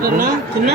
చిన్న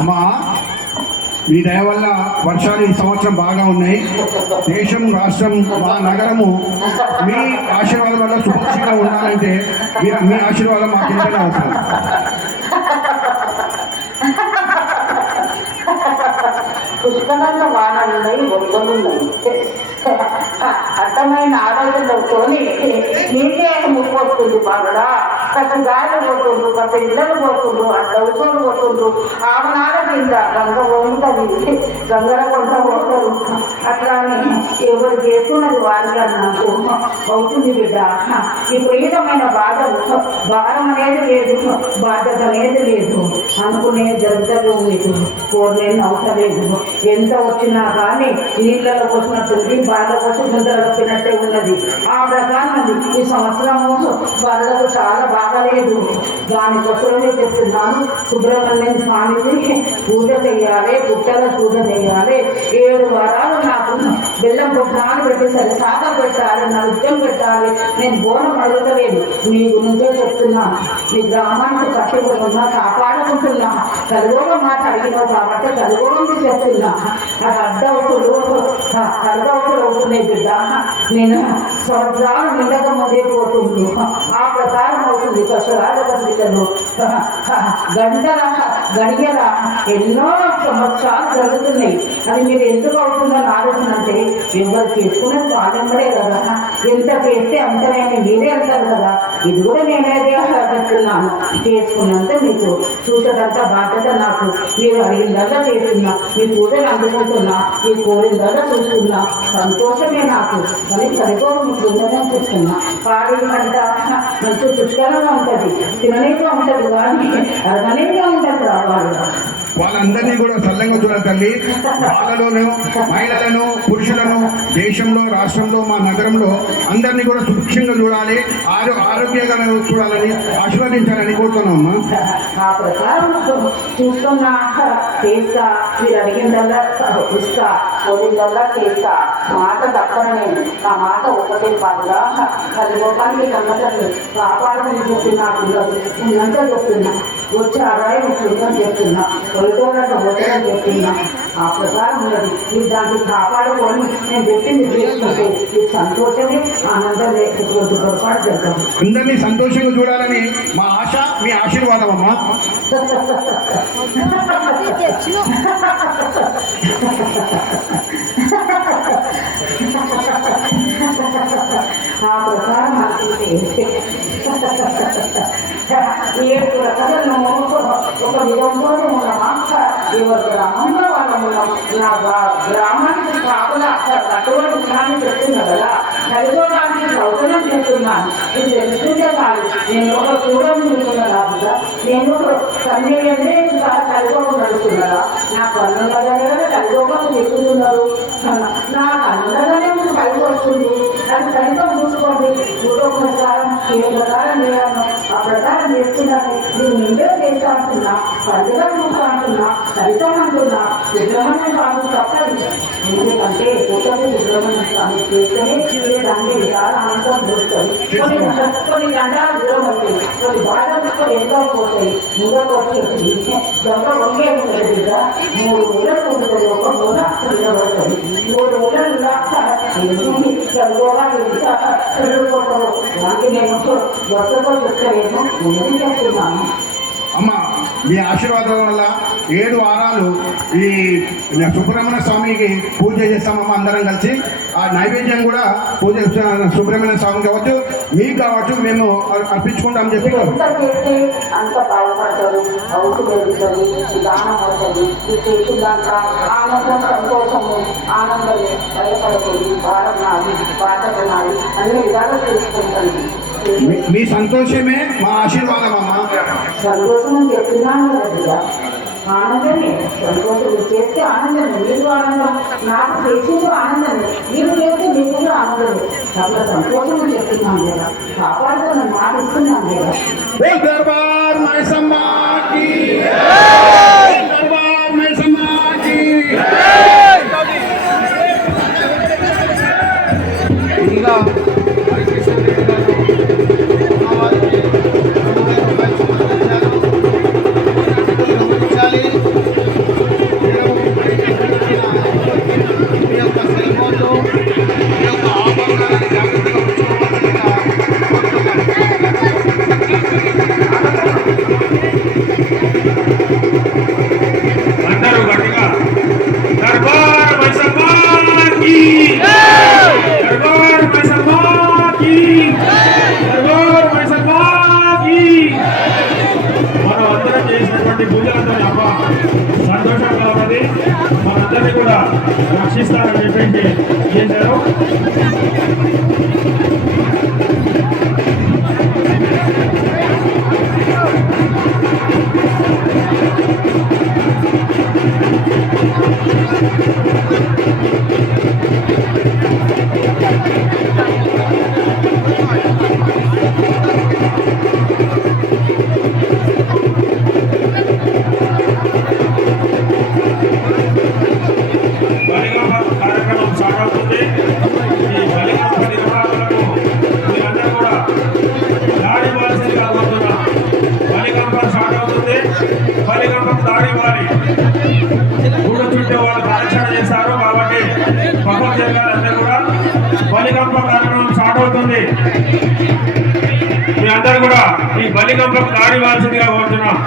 అమ్మా మీ దయ వల్ల వర్షాలు ఈ సంవత్సరం బాగా ఉన్నాయి. దేశం, రాష్ట్రం, మా నగరము మీ ఆశీర్వాదం వల్ల సురక్షితంగా ఉండాలంటే మీ ఆశీర్వాదం మాకు ఎంతైనా అవసరం. పుష్కలంగా వానలున్నాయి, ఒక్కలున్నాయి. అర్థమైన ఆరోగ్యంతో నీకే ముప్పు వస్తుంది బాగా. కథ గాలి పోతుండ్రు, కథ ఇళ్ళలు పోతుండ్రు, డౌసోలు పోతుండ్రు. ఆవనాల కింద గంగ ఉంటుంది, గంగల కొంత పోతారు. అట్లా ఎవరు చేసుకున్నది వాళ్ళగా నాకు అవుతుంది బిడ్డ. విపరీతమైన బాధలు, భారం అనేది లేదు, బాధ్యత అనేది లేదు. అనుకునే జరుగుతూ లేదు, కోరలేని అవసరం లేదు. ఎంత వచ్చినా కానీ నీళ్ళలో పోసినట్టుంది, బాధ పోసి గుంతలు తప్పినట్టే ఉన్నది. ఆ ప్రకారం ఈ సంవత్సరము వాళ్ళకు చాలా బాగలేదు. దానికోసమే చెప్తున్నాను, సుబ్రహ్మణ్యం స్వామికి పూజ చేయాలి, గుట్టల పూజ చేయాలి. 7 వారాలు నాకు బెల్లం పుట్నాలు పెట్టేసరి సాగం పెట్టాలి, నృత్యం పెట్టాలి. నేను బోనం అడగలేదు, మీ గురించే చెప్తున్నాను. మీ గ్రామానికి కట్టుకున్నా, కాపాడుకుంటున్నా. కలుగోగా మాట అడిగినావు కాబట్టి కలుగోగా చెప్తున్నా. నాకు అడ్డవుతులు అవుతున్నాయి బిడ్డ. నేను సంవత్సరాలు నిండక ముందే పోతుంది. ఆ ప్రకారం అవుతుంది. కష్టాల పత్రికలు గడియల ఎన్నో సంవత్సరాలు జరుగుతున్నాయి. అది మీరు ఎందుకు అవుతుందని ఆలోచన అంటే ఎవరు చేసుకునేది వాళ్ళెంబడే కదా. ఎంత చేస్తే అంతనే మీరే అంటారు కదా. ఇది కూడా నేనేదే పెడుతున్నాను. చేసుకున్నంత మీకు చూసేదంతా బాధ్యత నాకు. మీరు అడిగిందల్లా చేస్తున్నా, మీ పూజలు అందుకుంటున్నా, మీ కోరిందల్లా చూస్తున్నా. సంతోషమే నాకు. కానీ సరిపోదు మీకు ఉందని చూస్తున్నా. పాడి పంట మంచి పుష్కలంగా ఉంటుంది, తిననీగా ఉంటుంది, కానీ అరగనీగా ఉంటుంది రావాలి. వాళ్ళందరినీ కూడా సల్లంగా చూడాలి తల్లి. వాళ్ళలోను మహిళలను పురుషులను దేశంలో రాష్ట్రంలో మా నగరంలో అందరినీ కూడా సుభిక్షంగా చూడాలి, ఆరోగ్యంగా చూడాలని ఆశీర్వదించాలని కోరుతున్నామమ్మా. ఆ ప్రకారం చూస్తున్నా చేస్తా, మీరు అడిగిందల్లా ఇస్తా, కోరిందల్లా చేస్తా, మాట తప్పనే. నా మాట ఒకటే కాదుగా, అది లోకానికి కన్నతండి కాపాడమని చెప్తున్నా, పిల్లలు ఉన్నంత చెప్తున్నా, వచ్చి ఆదాయం ఉంటుందని చెప్తున్నా, కొలుకోవాలంటే వచ్చని చెప్తున్నా. ఆ ప్రకారం ఉన్నది. మీరు దాన్ని కాపాడుకొని నేను చెప్పింది చేసుకుంటే మీకు సంతోషమే ఆనందం లేకపోతే పొరపాటు జరగదు. అందరినీ సంతోషంగా చూడాలని మా ఆశ, మీ ఆశీర్వాదం అమ్మా. ఆ ప్రకారం అనుకుంటే ఏడు రకాలను ఒక విధంలోనే ఉన్నామా, ఎవరి గ్రామంలో వాళ్ళం ఉన్నాం. నా గ్రామానికి కాకుండా కట్టుబడి ఉన్నానని చెప్తున్నా కదా, చదువుకోవడానికి సౌకర్యం చేస్తున్నాను. ఇది తెలుసుకుంటే కాదు, నేను ఒక చూడని ఉంటున్నా కాకుండా నేను కన్నీళ్ళే చదువుకోకుండా నడుస్తున్నారా, నా కన్నులగానే చదువుకోకుండా చెప్తున్నారు. నా కన్నులగానే మీకు పైకి వస్తుంది, అది సరిగ్గా చూసుకోండి. చూడో ప్రకారం ఏ ప్రకారం చేయాలి ఆ ప్రకారం చేస్తున్నాను. నేను నిండే చేస్తా అంటున్నా, పండుగ చూస్తా అంటున్నా, సరితం అంటున్నా. సుబ్రహ్మణ్య స్వామి తప్పదు, ఎందుకంటే ఒకటి సుబ్రహ్మణ్య స్వామి చేస్తేనే దాన్ని చాలా ఆనందం దొరుకుతుంది. కొన్ని గంటలు దూరం అవుతాయి, కొన్ని బాధలు కొన్ని ఎంతో పోతాయి. ముందుకు వచ్చేసి దొంగ ఒకే ఉంటుంది బిడ్డ. 3 వేలకు ఉంటుంది, ఒక మూల నిలబడుతుంది. 3 వేలు చదువుకోగా చదువుకోవడం దానికి నేను వర్షతో చెప్తలేను, ముందు చెప్తున్నాను. అమ్మ, మీ ఆశీర్వాదం వల్ల 7 వారాలు ఈ సుబ్రహ్మణ్య స్వామికి పూజ చేస్తామమ్మ అందరం కలిసి. ఆ నైవేద్యం కూడా పూజ సుబ్రహ్మణ్య స్వామికి కావచ్చు, మీకు కావచ్చు, మేము అర్పించుకుంటాం చెప్పి ఎంత చేస్తే అంత బాగుపడతారు, అవుతూ పెరుగుతుంది, దానం అవుతుంది. ఈ చేసిన దాంట్లో ఆనందం, సంతోషము, ఆనందము, భయపడకూడదు, బాధనాలి, బాధపడాలి, అన్ని విధాలు చేసుకుంటుంది. మీ సంతోషమే మా ఆశీర్వాదం అమ్మ. సంతోషం అని చెప్తున్నాను కదా, ఆనందమే. సంతోషం చేస్తే ఆనందమే, మీకు ఆనందం, నాకు చేసేది ఆనందమే, మీరు చేస్తే మీకు కూడా ఆనందమే. అట్లా సంతోషం అని చెప్తున్నాను కదా, కాపాడుతున్న మాట ఇస్తున్నాను కదా. దర్బార్ మైసమ్మ కీ దర్బార్ మైసమ్మ కీ. ఇంకా మనందరినీ కూడా రక్షిస్తారని చెప్పేసి చేశారు. బలికంప కార్యక్రమం స్టార్ట్ అవుతుంది. మీ అందరూ కూడా ఈ బలికంపకు దాడి వాల్సిందిగా కోరుతున్నాం.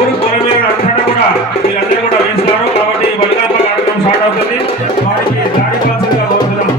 ఊరు పొలం మీద అంతా కూడా వీళ్ళందరూ కూడా వేస్తారు. కాబట్టి బలికంప కార్యక్రమం స్టార్ట్ అవుతుంది. వారికి దాడి పాల్సిందిగా కోరుతున్నాం.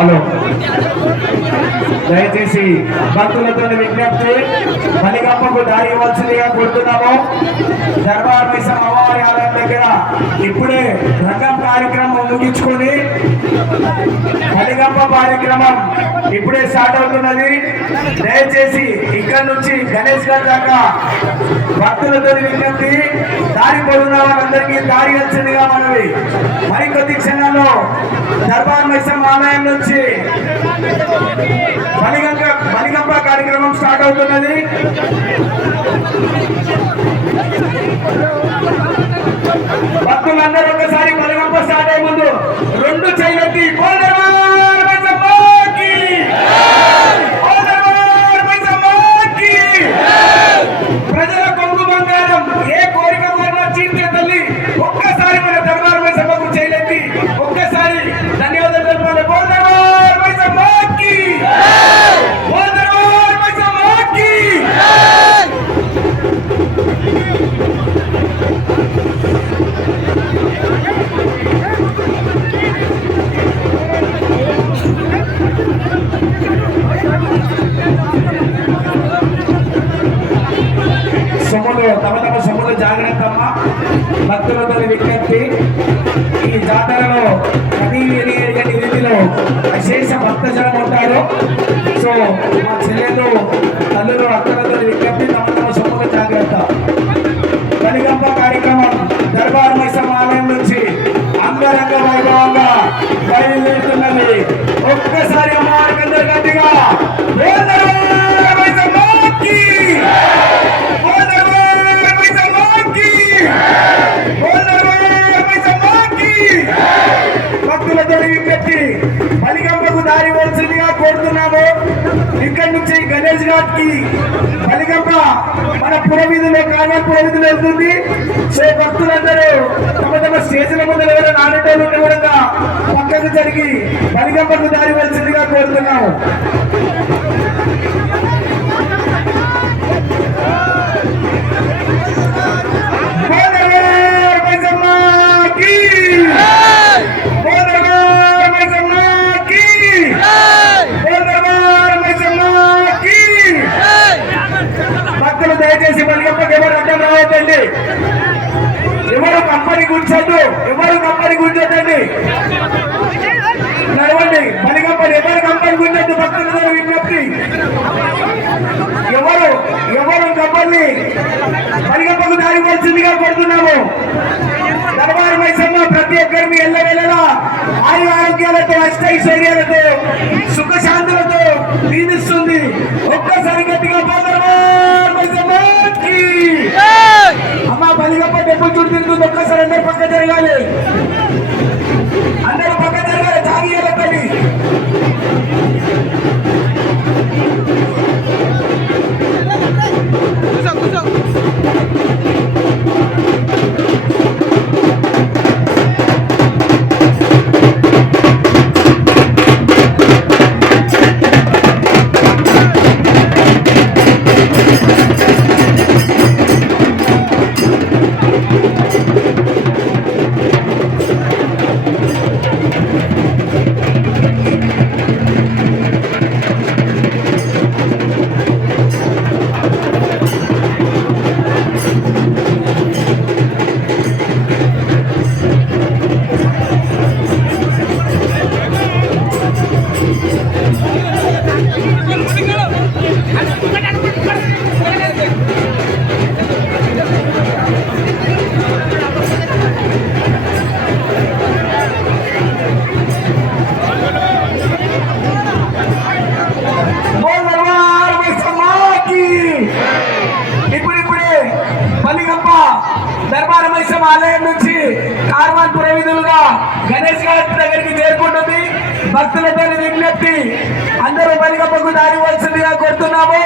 హలో, దయచేసి భక్తులతో విజ్ఞప్తి, బలిగంపకు దారి ఇవ్వాల్సిందిగా కోరుతున్నాము. దర్బార్ మైసమ్మ అమ్మవారి ఆలయం దగ్గర ఇప్పుడే రంగం కార్యక్రమం ముగించుకొని బలిగంప కార్యక్రమం ఇప్పుడే స్టార్ట్ అవుతున్నది. దయచేసి ఇక్కడ నుంచి గణేష్ గారి దాకా భక్తులతో విజ్ఞప్తి, దారి పొందిన వాళ్ళందరికీ దారి వచ్చిందిగా మనవి. మరికొద్ది క్షణాల్లో దర్బార్ మైసమ్మ ఆలయం నుంచి బలిగంప కార్యక్రమం స్టార్ట్ అవుతున్నది. భక్తులందరూ ఒకసారి బలిగంప స్టార్ట్ అయ్యే ముందు రెండు చేతులెత్తి ప్రజల కొంగు బంగారం ఏ కోరిక కోరినా చీల్చే తల్లి, ఒక్కసారి మన దర్బార్ మైసమ్మకు చేయలేండి, ఒక్కసారి ధన్యవాదాలు తెలపాలి. దర్బార్ మైసమ్మకి, దర్బార్ మైసమ్మకి. సొమ్ములు తమ సొమ్ములు జాగ్రత్తమ్మ. భక్తులతో విజ్ఞప్తి, ఈ జాతరలో కనీవిని రీతిలో విశేష భక్తజనం ఉంటారు. సో మా చెల్లెలు, తల్లులు, అక్కలతో విజ్ఞప్తి, తమ సొమ్ములు జాగ్రత్త. బలిగంప కార్యక్రమం దర్బార్ మైసమ్మ ఆలయం నుంచి అంగరంగ వైభవంగా బయలుదేరుతున్నది. ఒక్కసారి అమ్మవారికి అందరు గట్టిగా భక్తులతో విజ్ఞప్తి, బలిగంపకు దారి వలసిందిగా కోరుతున్నాము. ఇక్కడి నుంచి గణేష్ ఘాట్ కి బలిగంప మన పురవీధిలో, కాన్వెంట్ పురవీధిలో వెళ్తుంది. సో భక్తులందరూ తమ స్టేజ్ల ముందు ఎవరైనా ఆడటోళ్ళు ఉండే విధంగా పక్కకు జరిగి బలిగంపకు దారి వలసిందిగా కోరుతున్నాము. దయచేసి బలిగంపకి ఎవరు అడ్డం రావద్దండి, ఎవరు కంపెనీ కూర్చోద్దు, ఎవరు కంపెనీ కూర్చోద్దండి, నడవండి. బలిగంపని ఎవరు కంపెనీ కూర్చోద్దు, భక్తులతో విజ్ఞప్తి. ఎవరు కంపెనీ బలిగంపకు దారి వచ్చిందిగా పడుతున్నాము. దర్బార్ మైసమ్మ ప్రతి ఒక్కరిని ఎల్లవేళలా ఆయు ఆరోగ్యాలతో, అష్టైశ్వర్యాలతో, సుఖశాంతులతో దీవిస్తుంది. ఒక్కసారి గట్టిగా అమ్మ బలిగంప టెంపుల్ చుట్టూ తిరుగుతుంది. ఒక్కసారి అందరు పక్క జరగాలి, అందరూ పక్క జరగాలి, తాగి వెళ్ళకండి. ఆలయం నుంచి కార్వాన్ పురవీధులుగా గణేష్ ఘాట్ దగ్గరికి చేరుకుంటుంది. భక్తులతో విజ్ఞప్తి, అందరూ బలిగంపకు దారి వలసిందిగా కోరుతున్నాము.